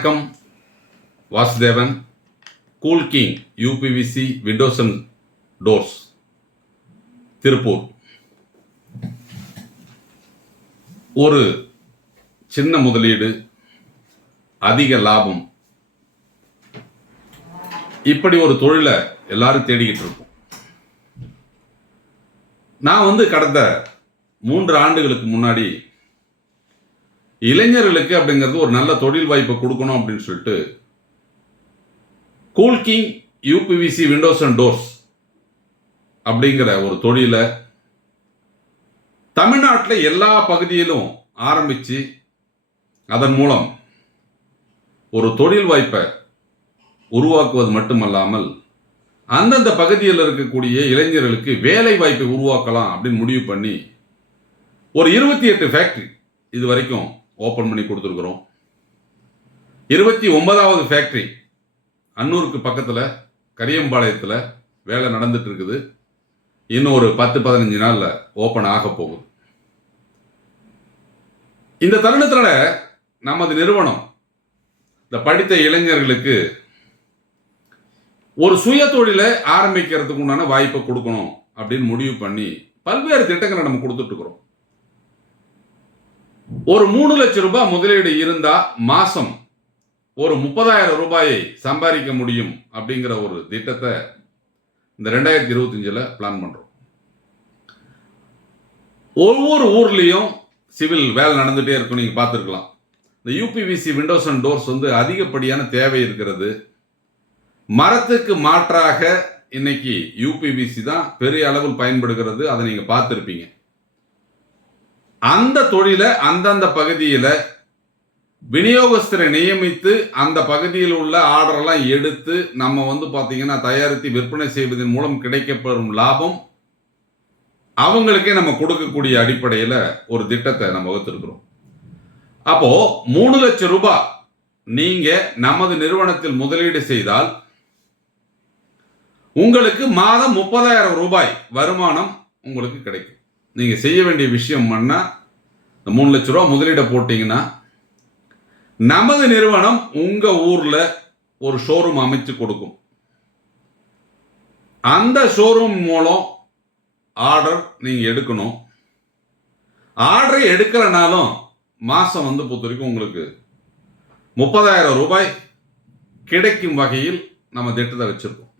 வணக்கம். Vasudevan, cool king UPVC Windows and doors, Tiruppur. ஒரு சின்ன முதலீடு, அதிக லாபம், இப்படி ஒரு தொழிலை எல்லாரும் தேடிக்கிட்டு இருப்போம். நான் கடந்த 3 ஆண்டுகளுக்கு முன்னாடி இளைஞர்களுக்கு அப்படிங்கிறது ஒரு நல்ல தொழில் வாய்ப்பை கொடுக்கணும் அப்படின்னு சொல்லிட்டு cool king UPVC Windows and doors அப்படிங்கிற ஒரு தொழிலை தமிழ்நாட்டில் எல்லா பகுதியிலும் ஆரம்பித்து அதன் மூலம் ஒரு தொழில் வாய்ப்பை உருவாக்குவது மட்டுமல்லாமல் அந்தந்த பகுதியில் இருக்கக்கூடிய இளைஞர்களுக்கு வேலை வாய்ப்பை உருவாக்கலாம் அப்படின்னு முடிவு பண்ணி ஒரு 28 ஃபேக்டரி இது வரைக்கும் ஓப்பன் பண்ணி கொடுத்துருக்குறோம். 29வது ஃபேக்டரி அன்னூருக்கு பக்கத்தில் கரியம்பாளையத்தில் வேலை நடந்துட்டு இருக்குது. இன்னும் ஒரு 10-15 நாளில் ஓப்பன் ஆக போகுது. இந்த தருணத்தில் நமது நிறுவனம் இந்த படித்த இளைஞர்களுக்கு ஒரு சுய தொழிலை ஆரம்பிக்கிறதுக்கு உண்டான வாய்ப்பை கொடுக்கணும் அப்படின்னு முடிவு பண்ணி பல்வேறு திட்டங்களை நம்ம கொடுத்துட்டு இருக்கிறோம். ஒரு 3 லட்சம் ரூபாய் முதலீடு இருந்தா மாசம் ஒரு 30,000 ரூபாயை சம்பாதிக்க முடியும் அப்படிங்கிற ஒரு திட்டத்தை இந்த 2025 பிளான் பண்றோம். ஒவ்வொரு ஊர்லயும் சிவில் வேலை நடந்துட்டே இருக்கும். நீங்க பார்த்துருக்கலாம். இந்த யூபிவிசி விண்டோஸ் அண்ட் டோர்ஸ் அதிகப்படியான தேவை இருக்கிறது. மரத்துக்கு மாற்றாக இன்னைக்கு யூபிவிசி தான் பெரிய அளவில் பயன்படுகிறது. அதை நீங்க பார்த்துருப்பீங்க. அந்த தொழிலை அந்தந்த பகுதியில் விநியோகஸ்தரை நியமித்து அந்த பகுதியில் உள்ள ஆர்டரெல்லாம் எடுத்து நம்ம பார்த்தீங்கன்னா தயாரித்து விற்பனை செய்வதன் மூலம் கிடைக்கப்பெறும் லாபம் அவங்களுக்கே நம்ம கொடுக்கக்கூடிய அடிப்படையில் ஒரு திட்டத்தை நம்ம வகுத்திருக்கிறோம். அப்போ 3 லட்சம் ரூபாய் நீங்க நமது நிறுவனத்தில் முதலீடு செய்தால் உங்களுக்கு மாதம் 30,000 ரூபாய் வருமானம் உங்களுக்கு கிடைக்கும். நீங்க செய்ய வேண்டிய விஷயம் பண்ணா 3 லட்சம் ரூபாய் முதலீடை போட்டீங்கன்னா நமது நிறுவனம் உங்க ஊர்ல ஒரு ஷோரூம் அமைச்சு கொடுக்கும். அந்த ஷோரூம் மூலம் ஆர்டர் நீங்க எடுக்கணும். ஆர்டரை எடுக்கலனாலும் மாசம் பொறுத்த வரைக்கும் உங்களுக்கு 30,000 ரூபாய் கிடைக்கும் வகையில் நம்ம திட்டத்தை வச்சிருக்கோம்.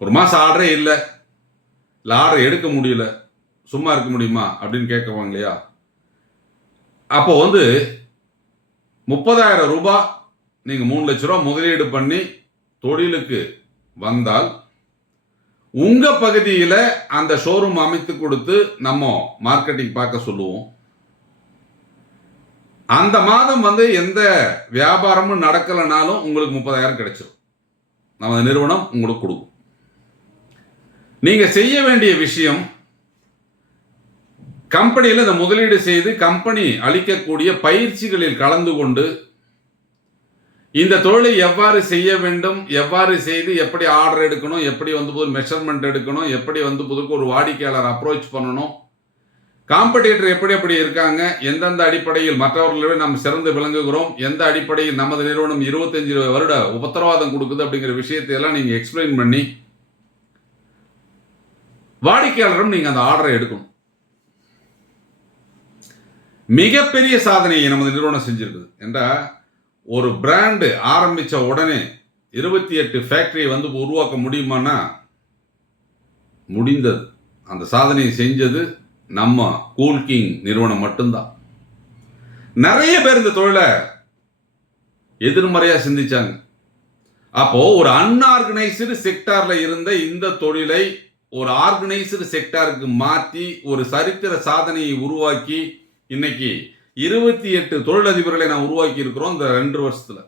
ஒரு மாசம் ஆர்டரே இல்லை ஆர்டர் எடுக்க முடியல, சும்மா இருக்க முடியுமா அப்படின்னு கேட்குவாங்க இல்லையா? அப்போ 30,000 ரூபாய் நீங்க 3 லட்சம் ரூபாய் முதலீடு பண்ணி தொழிலுக்கு வந்தால் உங்க பகுதியில் அந்த ஷோரூம் அமைத்து கொடுத்து நம்ம மார்க்கெட்டிங் பார்க்க சொல்லுவோம். அந்த மாதம் எந்த வியாபாரமும் நடக்கலைனாலும் உங்களுக்கு 30,000 கிடைச்சிடும். நம்ம நிறுவனம் உங்களுக்கு கொடுக்கும். நீங்க செய்ய வேண்டிய விஷயம், கம்பெனியில் இந்த முதலீடு செய்து கம்பெனி அளிக்கக்கூடிய பயிற்சிகளில் கலந்து கொண்டு இந்த தொழிலை எவ்வாறு செய்ய வேண்டும், எவ்வாறு செய்து எப்படி ஆர்டர் எடுக்கணும், எப்படி மெஷர்மெண்ட் எடுக்கணும், எப்படி புதுக்கு ஒரு வாடிக்கையாளர் அப்ரோச் பண்ணணும், காம்படிட்டர் எப்படி இருக்காங்க, எந்தெந்த அடிப்படையில் மற்றவர்களோட நம்ம சிறந்து விளங்குகிறோம், எந்த அடிப்படையில் நமது நிறுவனம் 25 வருட உத்தரவாதம் கொடுக்குது அப்படிங்கிற விஷயத்தை எல்லாம் நீங்க எக்ஸ்பிளைன் பண்ணி வாடிக்கையாளரும் நீங்க அந்த ஆர்டரை எடுக்கணும். மிகப்பெரிய சாதனையை நமது நிறுவனம் செஞ்சிருக்குது. என்ற ஒரு பிராண்டு ஆரம்பிச்ச உடனே 28 ஃபேக்டரியை உருவாக்க முடியுமானா முடிந்தது. அந்த சாதனையை செஞ்சது நம்ம கூல் கிங் நிறுவனம் மட்டும்தான். நிறைய பேர் இந்த தொழிலை எதிர்மறையா சிந்திச்சாங்க. அப்போ ஒரு அன்ஆர்கனைஸ்டு செக்டார்ல இருந்த இந்த தொழிலை ஒரு ஆர்கனைஸ்டு செக்டாருக்கு மாற்றி ஒரு சரித்திர சாதனையை உருவாக்கி இன்னைக்கு 28 தொழிலதிபர்களை நான் உருவாக்கி இருக்கிறோம். இந்த 2 வருஷத்துல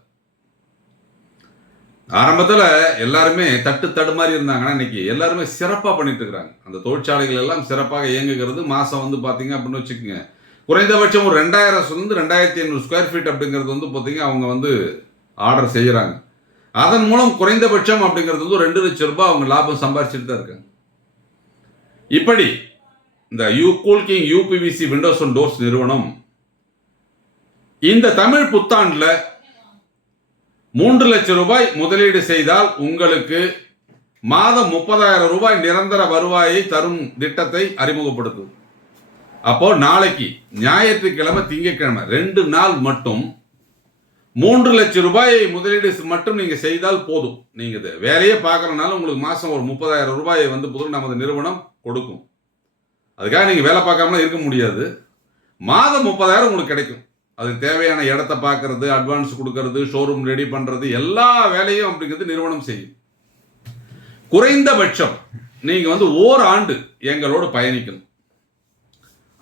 ஆரம்பத்தில் எல்லாருமே தடுமாறி இருந்தாங்கன்னா இன்னைக்கு எல்லாருமே சிறப்பாக பண்ணிட்டு இருக்கிறாங்க. அந்த தொழிற்சாலைகள் எல்லாம் சிறப்பாக இயங்குகிறது. மாசம் பார்த்தீங்க அப்படின்னு வச்சுக்கோங்க, குறைந்தபட்சம் ஒரு 2000 2500 ஸ்கொயர் ஃபீட் அப்படிங்கிறது பார்த்தீங்க அவங்க ஆர்டர் செய்யறாங்க. அதன் மூலம் குறைந்தபட்சம் அப்படிங்கிறது 2 லட்சம் ரூபாய் அவங்க லாபம் சம்பாதிச்சுட்டு தான் இருக்காங்க. இப்படி இந்த cool king UPVC Windows and doors நிறுவனம் இந்த தமிழ் புத்தாண்டுல 3 லட்சம் ரூபாய் முதலீடு செய்தால் உங்களுக்கு மாதம் 30,000 ரூபாய் நிரந்தர வருவாயை தரும் திட்டத்தை அறிமுகப்படுத்தும். அப்போ நாளைக்கு ஞாயிற்றுக்கிழமை திங்கட்கிழமை 2 நாள் மட்டும் 3 லட்சம் ரூபாயை முதலீடு மட்டும் நீங்க செய்தால் போதும். நீங்க வேலையே பார்க்கறனால உங்களுக்கு மாசம் ஒரு 30,000 ரூபாயை புது நமது நிறுவனம் கொடுக்கும். அதுக்காக நீங்க வேலை பார்க்காமலாம் இருக்க முடியாது. மாதம் 30,000 உங்களுக்கு கிடைக்கும். அதுக்கு தேவையான இடத்தை பார்க்கறது, அட்வான்ஸ் கொடுக்கறது, ஷோரூம் ரெடி பண்றது, எல்லா வேலையும் அப்படிங்கிறது நிறுவனம் செய்யும். குறைந்தபட்சம் நீங்க ஓராண்டு எங்களோடு பயணிக்கணும்.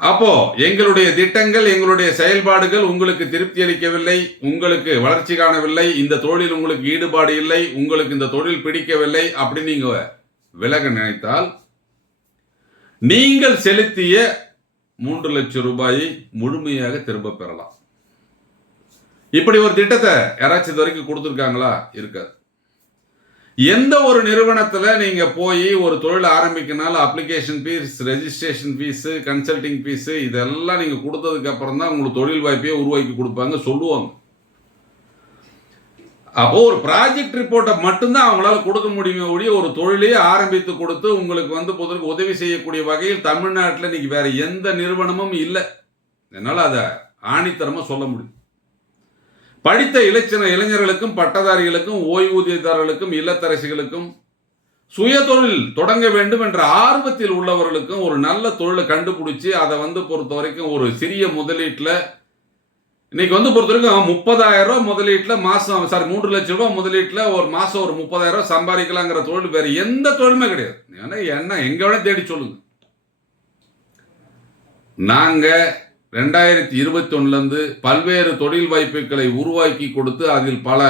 அப்போ எங்களுடைய திட்டங்கள், எங்களுடைய செயல்பாடுகள் உங்களுக்கு திருப்தி அளிக்கவில்லை, உங்களுக்கு வளர்ச்சி காணவில்லை, இந்த தொழில் உங்களுக்கு ஈடுபாடு இல்லை, உங்களுக்கு இந்த தொழில் பிடிக்கவில்லை அப்படின்னு நீங்க விலக நினைத்தால் நீங்கள் செலுத்திய 3 லட்சம் ரூபாயை முழுமையாக திரும்ப பெறலாம். இப்படி ஒரு திட்டத்தை யாராச்சும் இது வரைக்கும் கொடுத்துருக்காங்களா? இருக்காது. எந்த ஒரு நிறுவனத்தில் நீங்க போய் ஒரு தொழில் ஆரம்பிக்கனாலும் application fees, registration fees, consulting fees இதெல்லாம் நீங்க கொடுத்ததுக்கு அப்புறம் தான் உங்களுக்கு தொழில் வாய்ப்பையே உருவாக்கி கொடுப்பாங்க, சொல்லுவாங்க. அப்போ ஒரு ப்ராஜெக்ட் ரிப்போர்ட்டை மட்டும்தான் அவங்களால கொடுக்க முடியுமே ஒழிய ஒரு தொழிலையே ஆரம்பித்து கொடுத்து உங்களுக்கு பொதுவாக உதவி செய்யக்கூடிய வகையில் தமிழ்நாட்டில் இன்னைக்கு வேற எந்த நிறுவனமும் இல்லை. என்னால் அதை ஆணித்தரமாக சொல்ல முடியும். படித்த இளைஞர்களுக்கும், பட்டதாரிகளுக்கும், ஓய்வூதியதாரர்களுக்கும், இல்லத்தரசிகளுக்கும், சுய தொழில் தொடங்க வேண்டும் என்ற ஆர்வத்தில் உள்ளவர்களுக்கும் ஒரு நல்ல தொழிலை கண்டுபிடிச்சி அதை பொறுத்த வரைக்கும் ஒரு சிறிய முதலீட்டில் இன்னைக்கு பொறுத்த வரைக்கும் 30,000 ரூபாய் முதலீட்டில் மாசம் 3 லட்சம் ரூபாய் முதலீட்டில் ஒரு மாசம் ஒரு 30,000 ரூபாய் சம்பாதிக்கலாங்கிற தொழில் வேற எந்த தொழிலுமே கிடையாது. என்ன எங்க வேணா தேடி சொல்லுங்க. நாங்க 2021 பல்வேறு தொழில் வாய்ப்புகளை உருவாக்கி கொடுத்து அதில் பல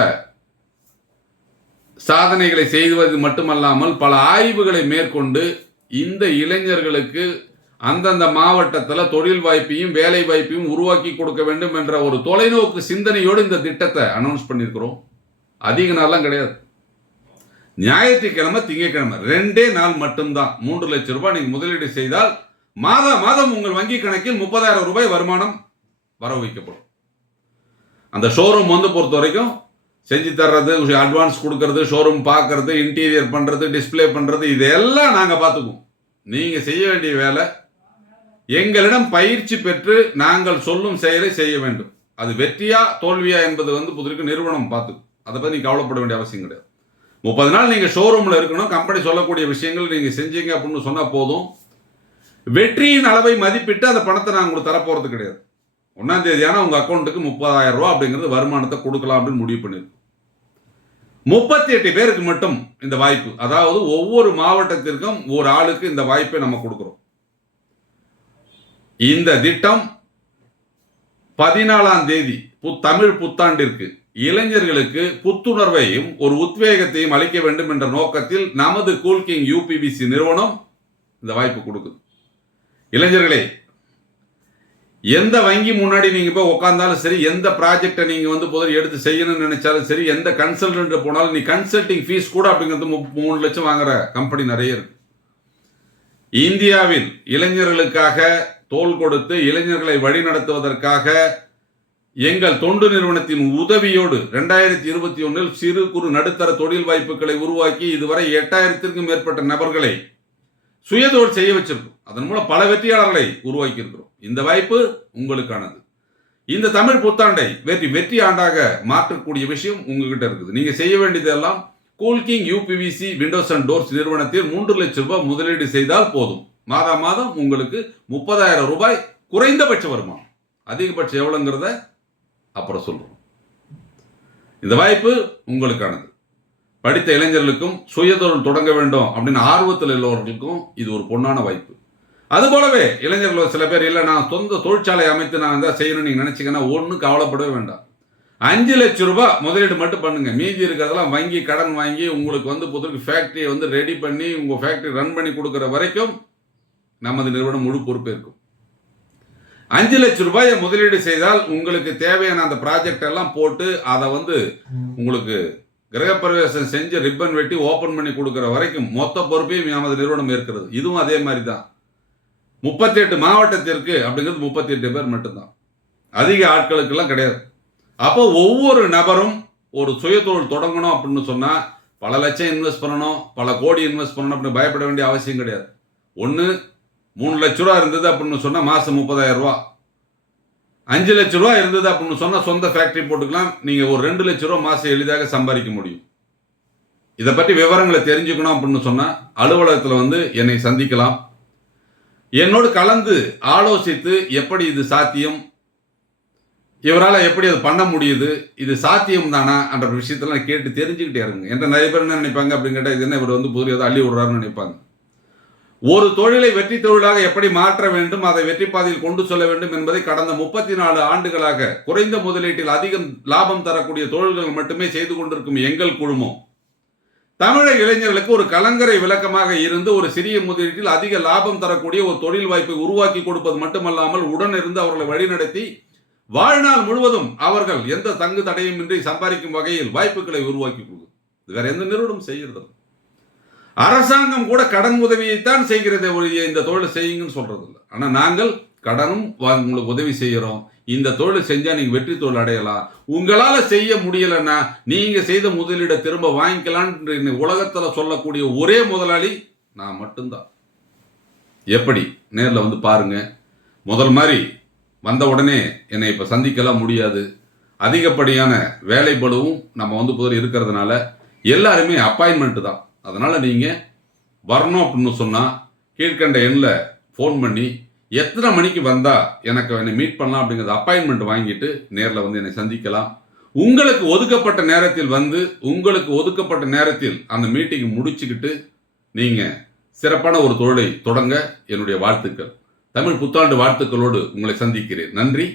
சாதனைகளை செய்வது மட்டுமல்லாமல் பல ஆய்வுகளை மேற்கொண்டு இந்த இளைஞர்களுக்கு அந்தந்த மாவட்டத்தில் தொழில் வாய்ப்பையும் வேலை வாய்ப்பையும் உருவாக்கி கொடுக்க வேண்டும் என்ற ஒரு தொலைநோக்கு சிந்தனையோடு இந்த திட்டத்தை அனௌன்ஸ் பண்ணியிருக்கிறோம். அதிக நாள்லாம் கிடையாது. ஞாயிற்றுக்கிழமை, திங்கட்கிழமை 2 நாள் மட்டும்தான் 3 லட்சம் ரூபாய் நீங்க முதலீடு செய்தால் மாதம் உங்கள் வங்கி கணக்கில் 30,000 ரூபாய் வருமானம் வர வைக்கப்படும். அந்த ஷோரூம் பொறுத்த வரைக்கும் செஞ்சு தர்றது, அட்வான்ஸ் கொடுக்கறது, ஷோரூம் பார்க்கறது, இன்டீரியர் பண்றது, டிஸ்பிளே பண்றது, இதெல்லாம் நாங்க பார்த்துக்குவோம். நீங்க செய்ய வேண்டிய வேலை எங்களிடம் பயிற்சி பெற்று நாங்கள் சொல்லும் செயலை செய்ய வேண்டும். அது வெற்றியா தோல்வியா என்பது புதுருக்கு நிறுவனம் பார்த்துக்கும். அதை பற்றி நீங்க கவலைப்பட வேண்டிய அவசியம் கிடையாது. 30 நாள் நீங்க ஷோரூம்ல இருக்கணும். கம்பெனி சொல்லக்கூடிய விஷயங்கள் நீங்க செஞ்சீங்க அப்படின்னு சொன்னா போதும். வெற்றியின் அளவை மதிப்பிட்டு அந்த பணத்தை நாங்கள் உங்களுக்கு தரப்போறது கிடையாது. 1ஆம் தேதி ஆனா உங்க அக்கௌண்ட்டுக்கு 30,000 ரூபாய் அப்படிங்கிறது வருமானத்தை கொடுக்கலாம் அப்படின்னு முடிவு பண்ணிருக்கோம். 38 பேருக்கு மட்டும் இந்த வாய்ப்பு. அதாவது ஒவ்வொரு மாவட்டத்திற்கும் ஒரு ஆளுக்கு இந்த வாய்ப்பை நம்ம கொடுக்கிறோம். இந்த திட்டம் 14ஆம் தேதி தமிழ் புத்தாண்டிற்கு இளைஞர்களுக்கு புத்துணர்வையும் ஒரு உத்வேகத்தையும் அளிக்க வேண்டும் என்ற நோக்கத்தில் நமது கூல்கிங் யூபிவிசி நிறுவனம் இந்த வாய்ப்பு கொடுக்குது. இளைஞர்களே, எந்த வங்கி முன்னாடி நீங்க போய் உட்கார்ந்தாலும் சரி, எந்த ப்ராஜெக்டை நீங்க பொதுவாக எடுத்து செய்யணும்னு நினைச்சாலும் சரி, எந்த கன்சல்டன்ட் போனாலும் நீ கன்சல்டிங் ஃபீஸ் கூட அப்படிங்கிறது 3 லட்சம் வாங்குற கம்பெனி நிறைய இருக்கு. இந்தியாவில் இளைஞர்களுக்காக தோள் கொடுத்து இளைஞர்களை வழிநடத்துவதற்காக எங்கள் தொண்டு நிறுவனத்தின் உதவியோடு 2021 சிறு குறு நடுத்தர தொழில் வாய்ப்புகளை உருவாக்கி இதுவரை 8,000க்கும் மேற்பட்ட நபர்களை சுயதொழில் செய்ய வச்சிருக்கோம். அதன் மூலம் பல வெற்றியாளர்களை உருவாக்கி இருக்கிறோம். இந்த வாய்ப்பு உங்களுக்கானது. இந்த தமிழ் புத்தாண்டை வெற்றி ஆண்டாக மாற்றக்கூடிய விஷயம் உங்ககிட்ட இருக்குது. நீங்க செய்ய வேண்டியதெல்லாம் Coolking UPVC Windows and doors நிறுவனத்தில் 3 லட்சம் ரூபாய் முதலீடு செய்தால் போதும். மாதம் உங்களுக்கு 30,000 ரூபாய் குறைந்தபட்ச வருமானம். அதிகபட்சம் எவ்வளவுங்கிறத அப்புறம் சொல்றோம். இந்த வாய்ப்பு உங்களுக்கானது. படித்த இளைஞர்களுக்கும் சுயதொழில் தொடங்க வேண்டும் அப்படின்னு ஆர்வத்தில் உள்ளவர்களுக்கும் இது ஒரு பொன்னான வாய்ப்பு. அதுபோலவே இளைஞர்கள் சில பேர் இல்லை நான் சொந்த தொழிற்சாலை அமைத்து நான் தான் செய்யணும்னு நீங்க நினைச்சீங்கன்னா ஒன்றும் கவலைப்படவே வேண்டாம். 5 லட்சம் ரூபாய் முதலீடு மட்டும் பண்ணுங்க. மீதி இருக்கிறதெல்லாம் வங்கி கடன் வாங்கி உங்களுக்கு புதுக்கு ஃபேக்டரியை ரெடி பண்ணி உங்க ஃபேக்டரி ரன் பண்ணி கொடுக்குற வரைக்கும் நமது நிறுவனம் முழு பொறுப்பு இருக்கும். 5 லட்சம் ரூபாயை முதலீடு செய்தால் உங்களுக்கு தேவையான அந்த ப்ராஜெக்ட் எல்லாம் போட்டு அதை உங்களுக்கு கிரகப்பிரவேசம் செஞ்சு ரிப்பன் வெட்டி ஓபன் பண்ணி கொடுக்குற வரைக்கும் மொத்த பொறுப்பையும் நமது நிறுவனம் ஏற்கிறது. இதுவும் அதே மாதிரி தான். 38 மாவட்டத்திற்கு அப்படிங்கிறது 38 பேர் மட்டும்தான். அதிக ஆட்களுக்கெல்லாம் கிடையாது. அப்போ ஒவ்வொரு நபரும் ஒரு சுயதொழில் தொடங்கணும் அப்படின்னு சொன்னால் பல லட்சம் இன்வெஸ்ட் பண்ணணும், பல கோடி இன்வெஸ்ட் பண்ணணும் அப்படின்னு பயப்பட வேண்டிய அவசியம் கிடையாது. ஒன்று 3 லட்ச ரூபா இருந்தது அப்படின்னு சொன்னால் மாதம் 30,000 ரூபா, 5 லட்ச ரூபா இருந்தது அப்படின்னு சொன்னால் சொந்த ஃபேக்ட்ரி போட்டுக்கலாம். நீங்கள் ஒரு 2 லட்ச ரூபா மாதம் எளிதாக சம்பாதிக்க முடியும். இதை பற்றி விவரங்களை தெரிஞ்சுக்கணும் அப்படின்னு சொன்னால் அலுவலகத்தில் வந்து என்னை சந்திக்கலாம். என்னோடு கலந்து ஆலோசித்து எப்படி இது சாத்தியம், இவரால் எப்படி அது பண்ண முடியுது, இது சாத்தியம் தானா என்ற விஷயத்தெல்லாம் கேட்டு தெரிஞ்சுக்கிட்டே இருங்க. என்ற நிறைய பேர் என்ன நினைப்பாங்க அப்படின்னு கேட்டால், இது என்ன இவர் வந்து புதிய ஏதோ அள்ளி விடுறாருன்னு நினைப்பாங்க. ஒரு தொழிலை வெற்றி தொழிலாக எப்படி மாற்ற வேண்டும், அதை வெற்றி பாதையில் கொண்டு செல்ல வேண்டும் என்பதை கடந்த 34 ஆண்டுகளாக குறைந்த முதலீட்டில் அதிகம் லாபம் தரக்கூடிய தொழில்கள் மட்டுமே செய்து கொண்டிருக்கும் எங்கள் குழுமம் தமிழக இளைஞர்களுக்கு ஒரு கலங்கரை விளக்கமாக இருந்து ஒரு சிறிய முதலீட்டில் அதிக லாபம் தரக்கூடிய ஒரு தொழில் வாய்ப்பை உருவாக்கி கொடுப்பது மட்டுமல்லாமல் உடன் இருந்து அவர்களை வழிநடத்தி வாழ்நாள் முழுவதும் அவர்கள் எந்த தங்கு தடையுமின்றி சம்பாதிக்கும் வகையில் வாய்ப்புகளை உருவாக்கி கொடுக்கும். வேற எந்த நிறுவனம் செய்கிறது? அரசாங்கம் கூட கடன் உதவியைத்தான் செய்கிறது, இந்த தொழில் செய்யுங்கன்னு சொல்றது இல்லை. ஆனால் நாங்கள் கடனும் உங்களுக்கு உதவி செய்கிறோம். இந்த தொழில் செஞ்சா நீங்க வெற்றி தொழில் அடையலாம். உங்களால செய்ய முடியலன்னா நீங்க செய்த முதலீடை திரும்ப வாங்கிக்கலான்னு உலகத்துல சொல்லக்கூடிய ஒரே முதலாளி நான் மட்டும்தான். எப்படி நேரில் வந்து பாருங்க. முதல் மாதிரி வந்த உடனே என்னை இப்போ சந்திக்கலாம் முடியாது. அதிகப்படியான வேலை பளுவும் நம்ம வந்து புதிர் இருக்கிறதுனால எல்லாருமே அப்பாயின்மெண்ட்டு தான். அதனால் நீங்கள் வரணும் அப்படின்னு சொன்னால் கீழ்கண்ட எண்ணில் ஃபோன் பண்ணி எத்தனை மணிக்கு வந்தால் எனக்கு என்னை மீட் பண்ணலாம் அப்படிங்கிறது அப்பாயின்மெண்ட் வாங்கிட்டு நேரில் வந்து என்னை சந்திக்கலாம். உங்களுக்கு ஒதுக்கப்பட்ட நேரத்தில் வந்து உங்களுக்கு ஒதுக்கப்பட்ட நேரத்தில் அந்த மீட்டிங் முடிச்சுக்கிட்டு நீங்கள் சிறப்பான ஒரு தொழிலை தொடங்க என்னுடைய வாழ்த்துக்கள். தமிழ் புத்தாண்டு வாழ்த்துக்களோடு உங்களை சந்திக்கிறேன். நன்றி.